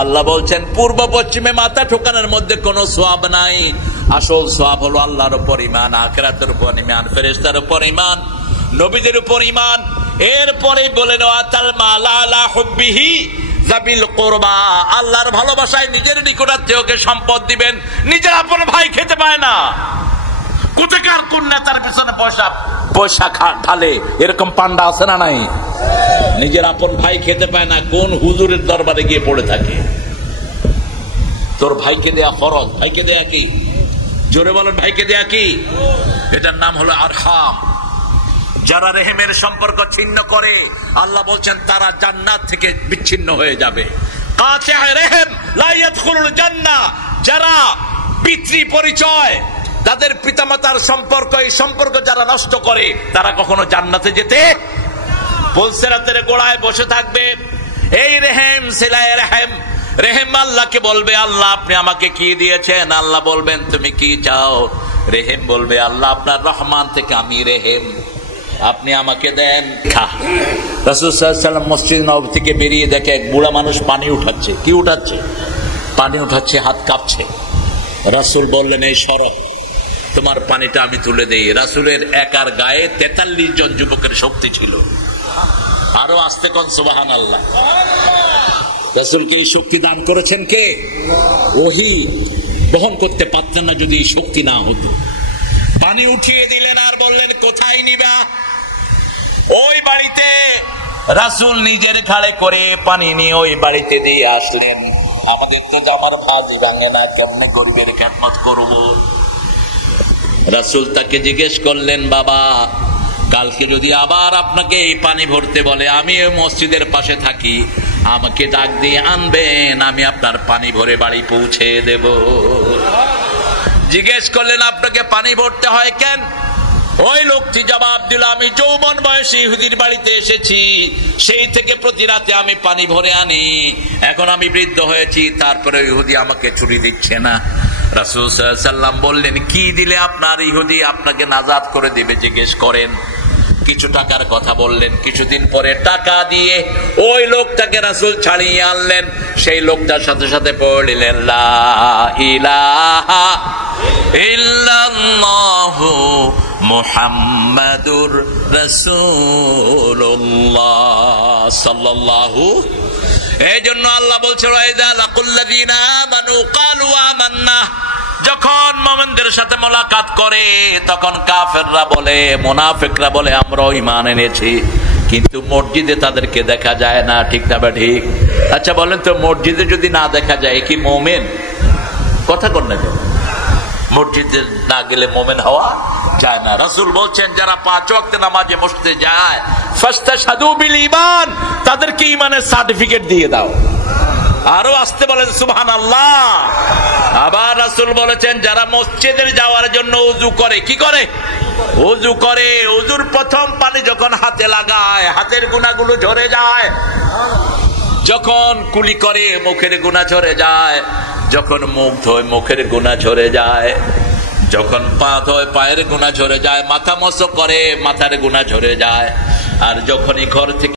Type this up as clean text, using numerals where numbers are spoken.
আল্লাহ বলছেন পূর্ব পশ্চিমে মাথা ঠোকানোর মধ্যে কোনো সওয়াব নাই। আসল সওয়াব হলো আল্লাহর উপর ঈমান, আখিরাতের উপর ঈমান, ফেরেশতার উপর ঈমান, নবীদের উপর ঈমান। এরপরে বলেন ওয়াতাল মাল আলা হুব্বিহি যাবিল কুরবা, আল্লাহর ভালোবাসায় নিজের নিকটাত্মীয়কে সম্পদ দিবেন। নিজের আপন ভাই খেতে পায় না, কোথাকার কোন নেতার পিছনে পয়সা ঢালে, এরকম পান্ডা আছে না নাই? নিজের আপন ভাই খেতে পায় না, কোন হুজুরের দরবারে গিয়ে পড়ে থাকে। তোর ভাইকে দেয়া ফরজ, ভাইকে দেয়া কি? জোরে বলেন, ভাইকে দেয়া কি? এটার নাম হলো আরহাম। যারা রেহেমের সম্পর্ক ছিন্ন করে আল্লাহ বলছেন তারা জান্নাত থেকে বিচ্ছিন্ন হয়ে যাবে। কাতিআ রেহেম লা ইয়াদখুলুল জান্নাহ, যারা পিতৃ পরিচয়, তাদের পিতামাতার সম্পর্ক, এই সম্পর্ক যারা নষ্ট করে তারা কখনো জান্নাতে যেতে পুলসিরাতের গোড়ায় বসে থাকবে। এই রেহেম সিলায়ে রেহেম, রেহেম আল্লাহকে বলবে আল্লাহ আপনি আমাকে কি দিয়েছেন? আল্লাহ বলবেন তুমি কি চাও? রেহেম বলবে আল্লাহ আপনার রহমান থেকে আমি রেহেম, আপনি আমাকে দেন। রাসূল সাল্লাল্লাহু আলাইহি ওয়াসাল্লাম মসজিদ নববী থেকে বেরিয়ে দেখে এক বুড়া মানুষ পানি উঠাচ্ছে। কি উঠাচ্ছে? পানি উঠাচ্ছে, হাত কাঁপছে। রাসূল বললেন এই সরো, তোমার পানিটা আমি তুলে দেই। রাসূলের একার গায়ে 43 জন যুবকের শক্তি ছিল। আরো আস্তে কোন সুবহানাল্লাহ। রাসূলকে এই শক্তি দান করেছেন কে? ওহী বহন করতে পারতেন না যদি এই শক্তি না হতো। পানি উঠিয়ে দিলেন আর বললেন কোথায় নিবা? ওই বাড়িতে রাসূল নিজের ঘাড়ে করে পানি নিয়ে ওই বাড়িতে দিয়ে আসলেন। আমাদের তো জামার ভাজি ভাঙে না, কেমনে গরিবের খেদমত করব? রাসূল তাকে জিজ্ঞেস করলেন বাবা কালকে যদি আবার আপনাকে এই পানি ভরতে বলে, আমি ওই মসজিদের পাশে থাকি, আমাকে ডাক দিয়ে আনবেন, আমি আপনার পানি ভরে বাড়ি পৌঁছে দেব। জিজ্ঞেস করলেন আপনাকে পানি ভরতে হয় কেন? ওই লোকটি জবাব দিল আমি যৌবন বয়সে ইহুদির বাড়িতে এসেছি, সেই থেকে প্রতি রাতে আমি পানি ভরে আনি। এখন আমি বৃদ্ধ হয়েছি, তারপরে ইহুদি আমাকে ছুরি দিচ্ছে না। রাসূল সাল্লাল্লাহু আলাইহি ওয়াসাল্লাম বললেন কি দিলে আপনার ইহুদি আপনাকে নাজাত করে দেবে জিজ্ঞেস করেন। কিছু টাকার কথা বললেন। কিছুদিন পরে টাকা দিয়ে ওই লোকটাকে রাসূল ছাড়িয়ে আনলেন। সেই লোকটার সাথে সাথে পড়লেন লা ইলাহা ইল্লাল্লাহু মুহাম্মাদুর রাসূলুল্লাহ সাল্লাল্লাহু। এই জন্য আল্লাহ বলছে ওয়াইদা লাকুল্লাযিনা আমানু ক্বালু আমান্না, যখন মুমিনদের সাথে মোলাকাত করে তখন কাফেররা বলে, মুনাফিকরা বলে আমরাও ঈমান এনেছি, কিন্তু মসজিদে তাদেরকে দেখা যায় না। ঠিক না বা ঠিক? আচ্ছা বলেন তো, মসজিদে যদি না দেখা যায় কি মুমিন? কথা কর না, মসজিদে না গেলে মুমিন হওয়া যায় না। রাসূল বলছেন যারা 5 ওয়াক্ত নামাজে মসজিদে যায় ফাস্তাশহাদু বিল ঈমান, তাদেরকে ঈমানের সার্টিফিকেট দিয়ে দাও। আরো আসতে বলেন সুবহানাল্লাহ। আবার রাসূল বলেছেন যারা মসজিদে যাওয়ার জন্য ওযু করে, কি করে? ওযু করে। ওযুর প্রথম পানি যখন হাতে লাগায় হাতের গুনাহগুলো ঝরে যায়, যখন কুলি করে মুখের গুনাহ ঝরে যায়, যখন মুখ ধোয় মুখের গুনাহ ঝরে যায়, যখন পা ধোয় পায়ের গুনাহ ঝরে যায়, মাথা মসক করে মাথার গুনাহ ঝরে যায়। আর যখনই ঘর থেকে